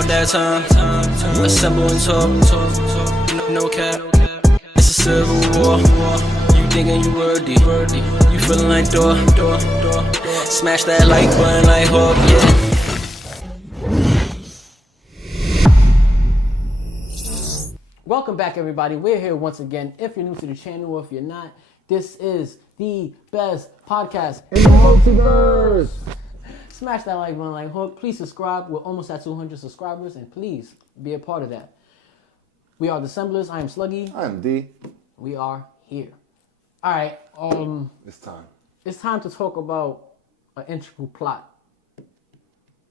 about that time. Assemble and talk. No cap. It's a civil war. You thinking you worthy? You feeling like door. Smash that like button like Hawk, yeah. Welcome back, everybody. We're here once again. If you're new to the channel or if you're not, this is the best podcast in the multiverse. Smash that like button like Hook. Please subscribe. We're almost at 200 subscribers, and please be a part of that. We are the Assemblers. I am Sluggy. I am D. We are here. All right. It's time. It's time to talk about an integral plot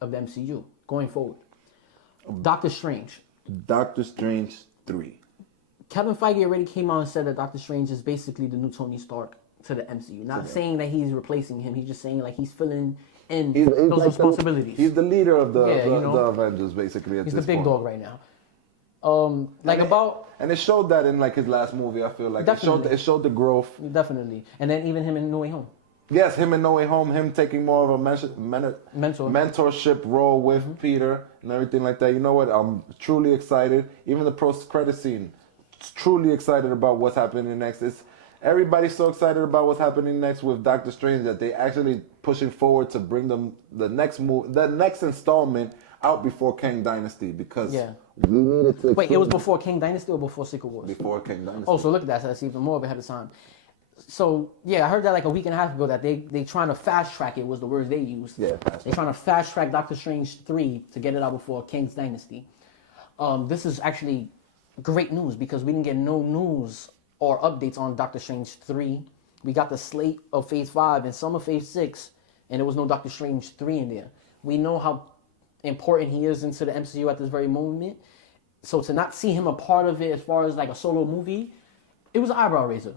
of the MCU going forward. Doctor Strange. Doctor Strange 3. Kevin Feige already came out and said that Doctor Strange is basically the new Tony Stark to the MCU. Not saying that he's replacing him. He's just saying like he's filling in those like responsibilities. He's the leader of the Avengers, basically. He's the big dog right now. And it showed that in like his last movie. I feel like it showed the growth. Definitely, and then even him in No Way Home. Yes, him in No Way Home, him taking more of a mentorship role with Peter and everything like that. You know what? I'm truly excited. Even the post-credit scene, truly excited about what's happening next. Everybody's so excited about what's happening next with Doctor Strange that they actually pushing forward to bring them the next installment out before Kang Dynasty because we needed to. Wait, it was before Kang Dynasty or before Secret Wars? Before Kang Dynasty. Oh, so look at that. So that's even more ahead of time. So, yeah, I heard that like a week and a half ago that they trying to fast track it was the words they used. Yeah, they're trying to fast track Doctor Strange 3 to get it out before Kang's Dynasty. This is actually great news because we didn't get no news or updates on Doctor Strange 3. We got the slate of Phase 5 and some of Phase 6, and there was no Doctor Strange 3 in there. We know how important he is into the MCU at this very moment. So to not see him a part of it as far as like a solo movie, it was an eyebrow raiser.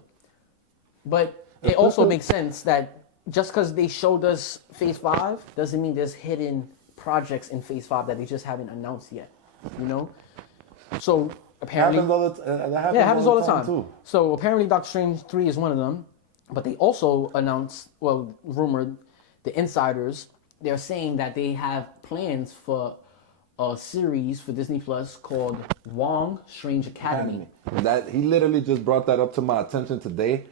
But it also makes sense that just because they showed us Phase 5 doesn't mean there's hidden projects in Phase 5 that they just haven't announced yet, you know? So apparently... That happens all the time. Too. So apparently Doctor Strange 3 is one of them. But they also announced, rumored, the insiders, they're saying that they have plans for a series for Disney Plus called Wong Strange Academy. That he literally just brought that up to my attention today.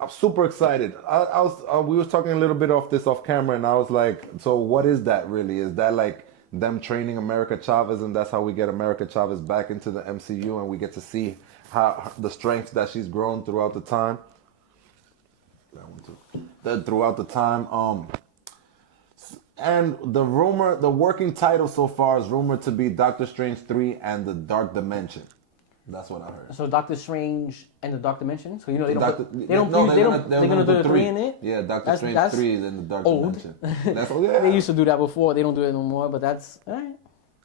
I'm super excited. We was talking a little bit off camera, and I was like, so what is that really? Is that like them training America Chavez, and that's how we get America Chavez back into the MCU, and we get to see how the strength that she's grown throughout the time. And the working title so far is rumored to be Doctor Strange 3 and the Dark Dimension. That's what I heard. So Doctor Strange and the Dark Dimension. So you know they're gonna do the 3 in it. Yeah, Doctor Strange 3 is in the Dark Dimension. That's They used to do that before. They don't do it no more. But that's all right.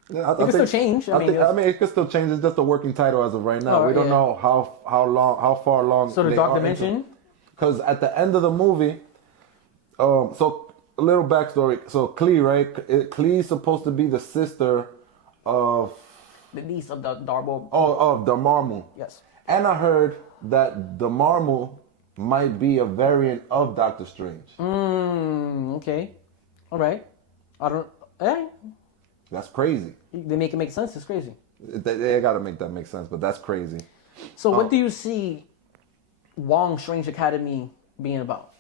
Yeah, it could still change. I mean, it could still change. It's just a working title as of right now. We don't know how far along. So the Dark Dimension. Because at the end of the movie, so a little backstory. So Klee, right? Klee's supposed to be the sister of. The niece of the Dormammu. Oh, of Dormammu. Yes. And I heard that Dormammu might be a variant of Doctor Strange. Okay. All right. That's crazy. They make it make sense. It's crazy. They got to make that make sense, but that's crazy. So what do you see Wong Strange Academy being about?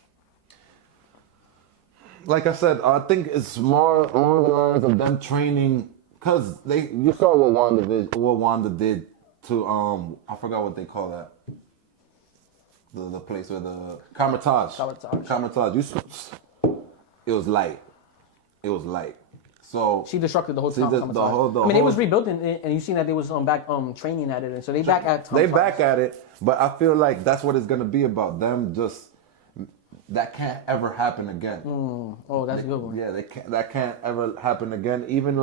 Like I said, I think it's more along the lines of them training. Cause you saw what Wanda did to I forgot what they call that. The place where the Kamar-Taj. It was light. So she destructed the whole town. It was rebuilding it, and you seen that they was back training at it, and so they back at. They back at it, but I feel like that's what it's gonna be about. Them just that can't ever happen again. That's a good one. Yeah, that can't ever happen again. Even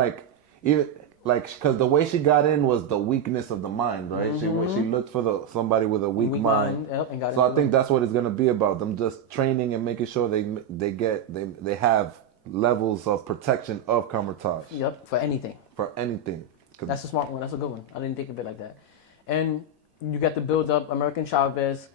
because the way she got in was the weakness of the mind, right? She looked for somebody with a weak mind. And got so I think that's what it's gonna be about. Them just training and making sure they have levels of protection of Kamar-Taj. Yep, for anything. That's a smart one. That's a good one. I didn't think of it like that. And you got to build up American Chavez.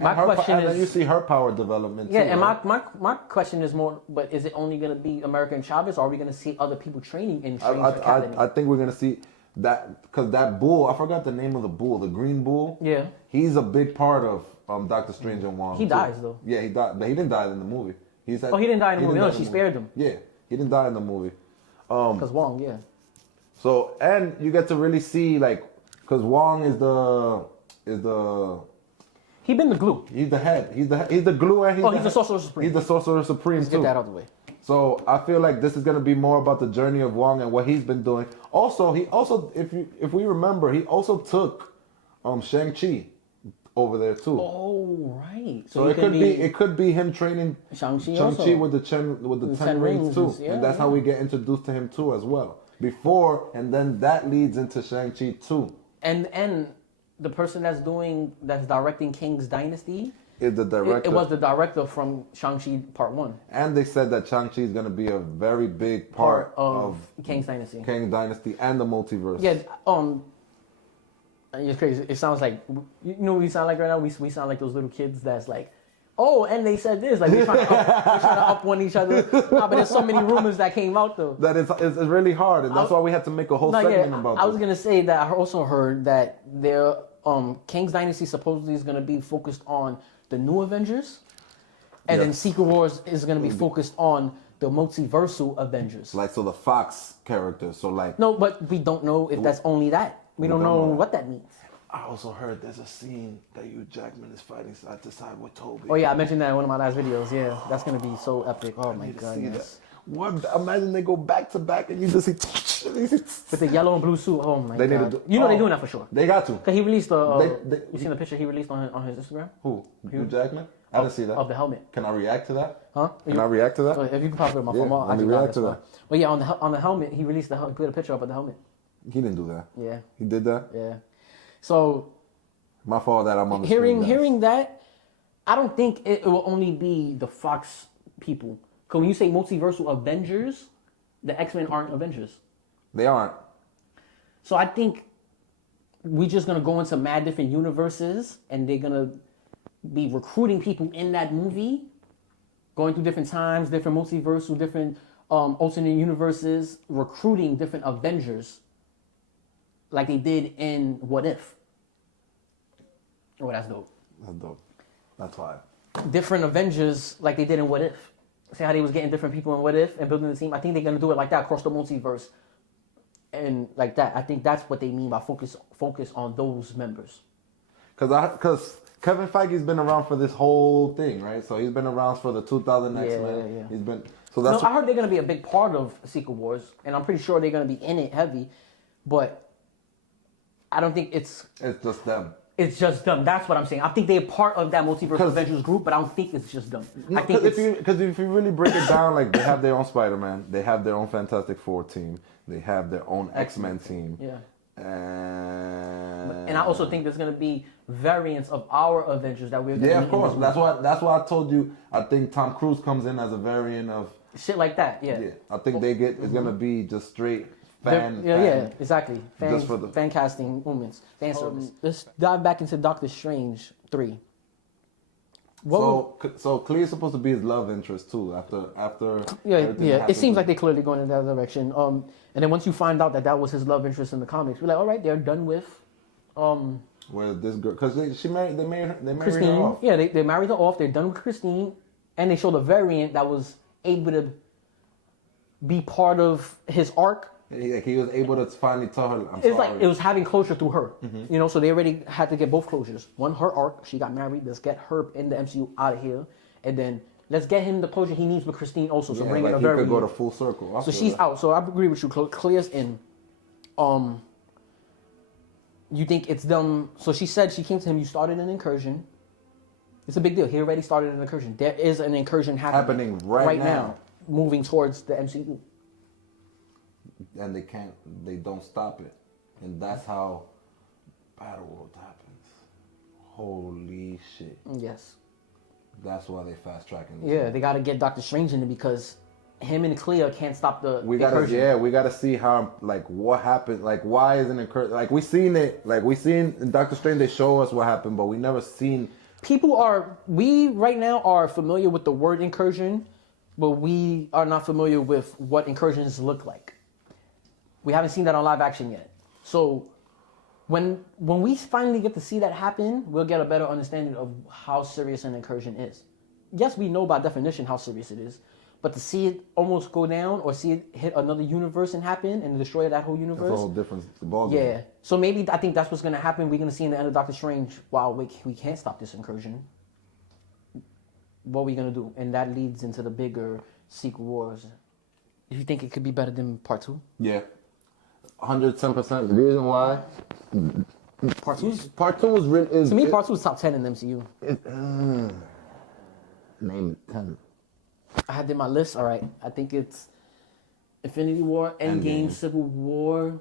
My question and is, then you see her power development. Yeah, too, and right? my question is more, but is it only going to be America and Chavez, or are we going to see other people training in Strange Academy? I think we're gonna see that because that bull, I forgot the name of the bull, the green bull. Yeah, he's a big part of Doctor Strange and Wong. He dies though. Yeah, he died, but he didn't die in the movie. He didn't die in the movie. No, she spared him. Yeah, he didn't die in the movie. Because Wong, yeah. So and you get to really see because Wong is the He been the glue. He's the head. He's the glue and he's the Sorcerer Supreme. He's the Sorcerer Supreme Let's too. get that out of the way. So I feel like this is gonna be more about the journey of Wong and what he's been doing. Also, if we remember, he also took Shang-Chi over there too. Oh right. So it could be him training Shang-Chi with the 10 rings too. Yeah, and that's how we get introduced to him too as well. Before and then that leads into Shang-Chi too. And the person that's directing King's Dynasty is the director. It was the director from Shang-Chi Part 1. And they said that Shang-Chi is going to be a very big part of King's Dynasty. King's Dynasty and the multiverse. Yeah, it's crazy. It sounds like, you know what we sound like right now? We sound like those little kids that's like, oh, and they said this. Like, we're trying to up one each other. Nah, but there's so many rumors that came out, though. That it's really hard, and that's why we had to make a whole segment about this. I was going to say that I also heard that their King's Dynasty supposedly is going to be focused on the new Avengers, and then Secret Wars is going to be focused on the multiversal Avengers. So the Fox characters. So no, but we don't know if that's only that. We don't know what that means. I also heard there's a scene that Hugh Jackman is fighting side to side with Toby. Oh yeah, I mentioned that in one of my last videos. Yeah, that's gonna be so epic. Oh my goodness. What? Imagine they go back to back and you just see with the yellow and blue suit. Oh my god! They're doing that for sure. They got to. Cause he released you seen the picture he released on his Instagram? Who? Hugh Jackman? I didn't see that. Of the helmet. Can I react to that? Huh? Can I react to that? If you can pop it on my phone, let me react to that. But yeah, on the helmet, he released put a picture up of the helmet. He didn't do that. Yeah. He did that? Yeah. So my fault that I'm on the hearing that, I don't think it will only be the Fox people. Because when you say multiversal Avengers, the X-Men aren't Avengers. They aren't. So I think we're just going to go into mad different universes, and they're going to be recruiting people in that movie, going through different times, different multiversal, different alternate universes, recruiting different Avengers like they did in What If. Oh, that's dope. That's dope. That's why. Different Avengers like they did in What If. See how they was getting different people in What If and building the team? I think they're going to do it like that across the multiverse. And like that. I think that's what they mean by focus on those members. Because Kevin Feige's been around for this whole thing, right? So he's been around for the 2000 X-Men. Yeah. He's been... So that's I heard they're going to be a big part of Secret Wars. And I'm pretty sure they're going to be in it heavy. But I don't think it's just them. It's just them. That's what I'm saying. I think they're part of that multiverse Avengers group, but I don't think it's just them. I think because if you really break it down, like they have their own Spider-Man, they have their own Fantastic Four team, they have their own X-Men team. Yeah. And I also think there's gonna be variants of our Avengers that we're gonna of course. That's why I told you. I think Tom Cruise comes in as a variant of shit like that. Yeah. I think it's gonna be just straight. Exactly. Fan casting moments, fan service. Let's dive back into Doctor Strange 3. So Clea's supposed to be his love interest too. After it seems like they're clearly going in that direction. And then once you find out that was his love interest in the comics, we're like, all right, they're done with. Where this girl, because they married Christine. her off. Yeah, they married her off. They're done with Christine, and they showed a variant that was able to be part of his arc. He was able to finally tell her, I'm sorry. Like it was having closure through her. Mm-hmm. So they already had to get both closures. One, her arc, she got married. Let's get her in the MCU out of here. And then let's get him the closure he needs with Christine also. So bring in a he could go to full circle. So she's out. So I agree with you. Clear's in. You think it's them? So she said she came to him. You started an incursion. It's a big deal. He already started an incursion. There is an incursion happening right now, moving towards the MCU. And they don't stop it. And that's how Battleworld happens. Holy shit. Yes. That's why they fast tracking this. Yeah, they got to get Dr. Strange in it because him and Clea can't stop the incursion. We got to see how, what happened. Why isn't it, we seen it. We seen in Doctor Strange, they show us what happened, but we never seen we right now are familiar with the word incursion, but we are not familiar with what incursions look like. We haven't seen that on live action yet. So when we finally get to see that happen, we'll get a better understanding of how serious an incursion is. Yes, we know by definition how serious it is, but to see it almost go down or see it hit another universe and happen and destroy that whole universe. That's a whole different ballgame. Yeah. So maybe I think that's what's going to happen. We're going to see in the end of Doctor Strange, wow, we can't stop this incursion. What are we going to do? And that leads into the bigger Secret Wars. Do you think it could be better than Part 2? Yeah. 110%. The reason why? Part 2? Part 2 was really... To me, Part 2 is top 10 in the MCU. Name it 10. I had in my list, all right. I think it's Infinity War, Endgame, Civil War.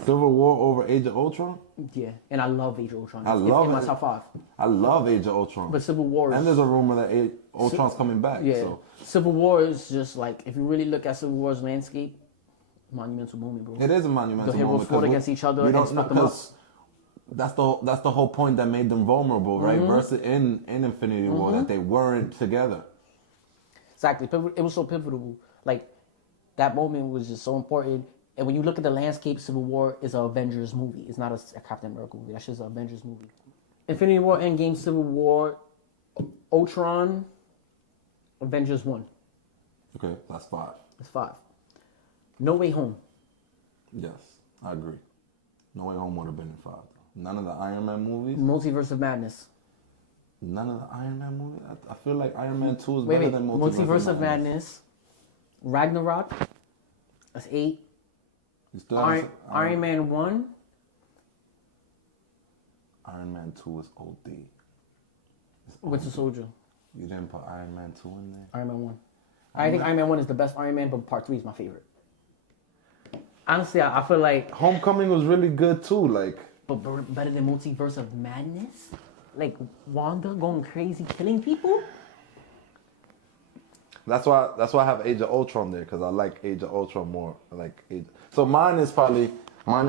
Civil War over Age of Ultron? Yeah, and I love Age of Ultron. I love it. In my it. top 5. I love Age of Ultron. But Civil War is... And there's a rumor that Ultron's coming back. Yeah. So. Civil War is just like, if you really look at Civil War's landscape, monumental moment, bro. It is a monumental moment. The heroes fought against each other and split them up. That's the whole point that made them vulnerable, right? Versus in Infinity War, that they weren't together. Exactly. It was so pivotal. Like, that moment was just so important. And when you look at the landscape, Civil War is an Avengers movie. It's not a Captain America movie. That's just an Avengers movie. Infinity War, Endgame, Civil War, Ultron, Avengers 1. Okay, that's 5. That's 5. No Way Home. Yes, I agree. No Way Home would have been in 5. None of the Iron Man movies? Multiverse of Madness. None of the Iron Man movies? I feel like Iron Man 2 is better than Multiverse of Madness. Ragnarok. That's 8. Iron Man 1. Iron Man 2 is OD. Winter Soldier. You didn't put Iron Man 2 in there? Iron Man 1. I think Iron Man 1 is the best Iron Man, but Part 3 is my favorite. Honestly, I feel like... Homecoming was really good too, like... But better than Multiverse of Madness? Like, Wanda going crazy, killing people? That's why I have Age of Ultron there, because I like Age of Ultron more. So mine is probably not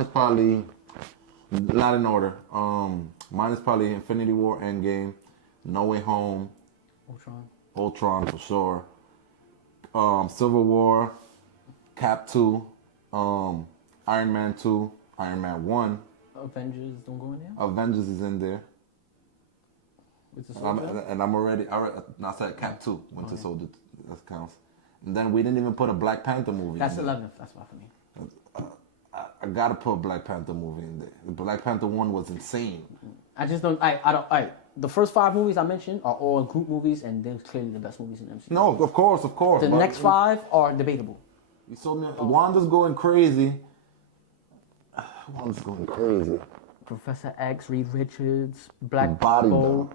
in order. Mine is probably Infinity War, Endgame, No Way Home, Ultron for sure. Civil War, Cap 2, Iron Man 2, Iron Man 1. Avengers don't go in there? Avengers is in there. Winter Soldier? I said Cap 2, Winter Soldier, that counts. And then we didn't even put a Black Panther movie That's in there. 11th, that's why for me. I gotta put a Black Panther movie in there. The Black Panther 1 was insane. I just don't, the first 5 movies I mentioned are all group movies, and they're clearly the best movies in the MCU. No, of course. The next 5 are debatable. You saw me. Wanda's going crazy. Wanda's going crazy. Professor X, Reed Richards, Black Body Bolt.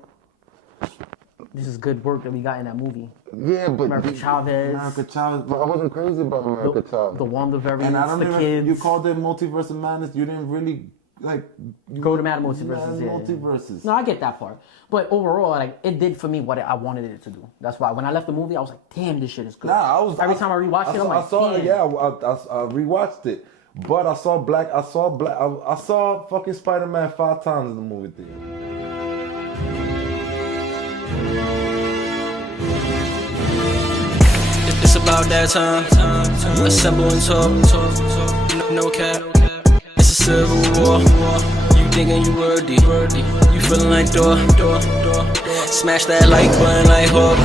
This is good work that we got in that movie. Yeah, but America Chavez. But I wasn't crazy about America Chavez. The Wanda variants, and I don't the kids. You called it Multiverse of Madness. You didn't really go to Mad Multiverses. Multiverses. No, I get that part. But overall, it did for me what I wanted it to do. That's why when I left the movie, I was like, damn, this shit is good. Every time I rewatched it, I'm like, I rewatched it. But I saw fucking Spider-Man 5 times in the movie theater. It's about that time. Assemble and talk. No cap. It's a civil war. You thinking you worthy. You feeling like door. Smash that like button like Hawk.